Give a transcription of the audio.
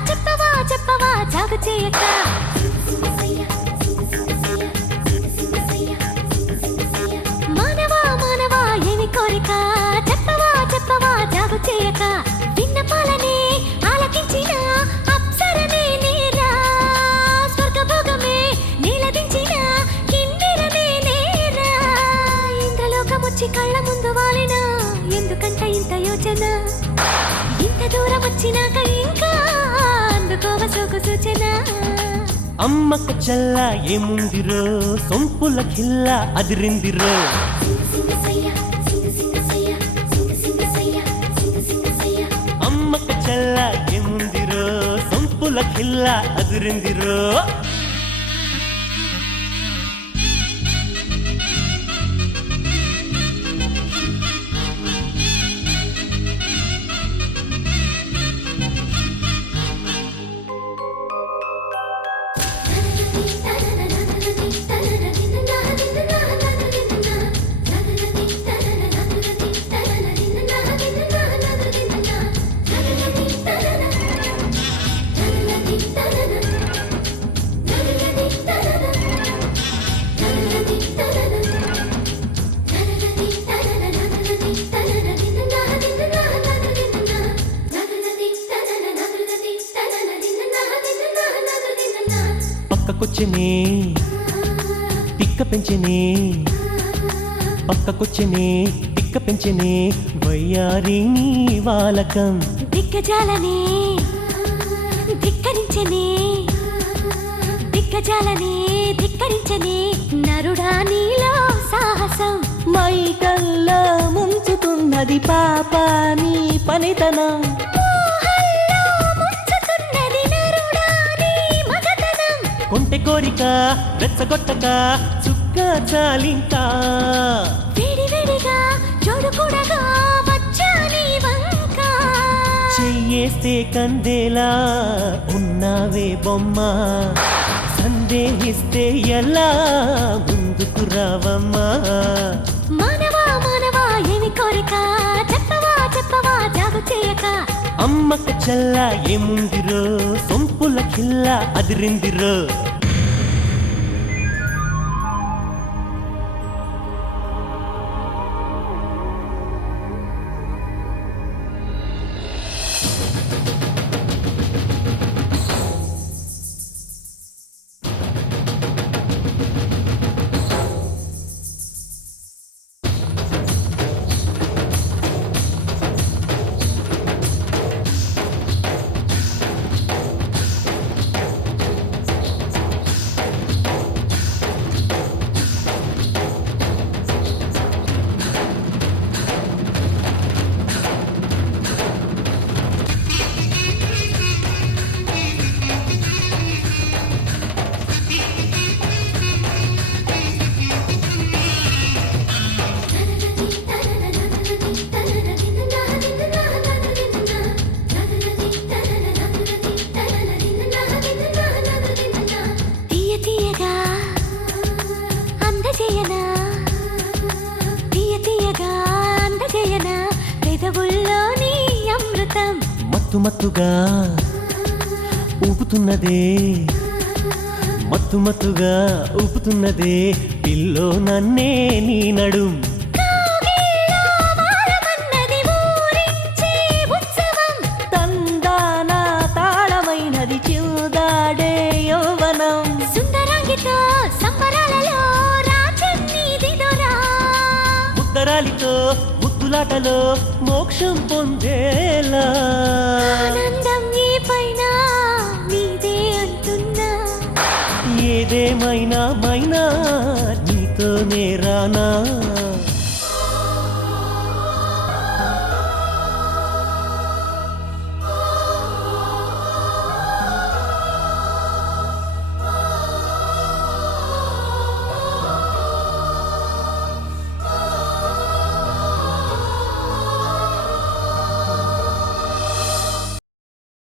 చెప్పవా చెప్పవా జాగు చేయక మానవా మానవా ఏమి కోరిక చెప్పవా చెప్పవా జాగు చేయక విన్నపాలనే ఆలకించిన అప్సరనే నేరా స్వర్గభోగమే నీలదించిన కిన్నెరనే నేరా ఇంద్రలోకమొచ్చి కళ్ళ ముందు వాలిన ఎందుకంట ఇంత యోచన ఇంత దూరం వచ్చినాక ఇంకా అందుకోవ సోకు సూచన అమ్మకు చల్ల ఏముందిరో సొంపుల కిల్ల అదిరిందిరో అమ్మకు చల్ల ఏముందిరో సొంపుల కిల్ల అదిరిందిరో పక్కకొచ్చనే తిక్క పెంచనే పక్కకొచ్చనే తిక్క పెంచనే వయ్యారి నీ వాలకం దిగ్గజాలనే ధిక్కరించనే దిగ్గజాలనే ధిక్కరించనే నరుడా నీలో సాహసం మైకల్లో ముంచుతున్నది పాప నీ పనితనం కొంటె కోరిక రెచ్చగొట్టక చుక్క చాలింకా వేడివేడిగా చూడుకూడగా వచ్చాని వంక చెయ్యేస్తే కందేలా ఉన్నావే బొమ్మ సందేహిస్తే ఎలా ముందుకు రావమ్మా మానవా మానవా ఏమి కోరిక చెప్పవా చెప్పవా జాగు చేయక అమ్మకు చల్ల ఏముందిరో సొంపుల కిల్ల అదిరిందిరో మత్తు మత్తుగా ఊపుతున్నదే మత్తు మత్తుగా ఊపుతున్నదే పిల్లో నన్నే నీ నడుం తందాన తాళమైనది చిల్దాడే యౌవనం సుందరాంగితో సంబరాలలో రాజన్నీదిదోరా ముద్దరాలితో ముద్దులాటలో మోక్షం పొందేలా ఆనందం ఈ పైన నీదే అంటున్నా ఏదేమైనా మైనా నీతోనే రానా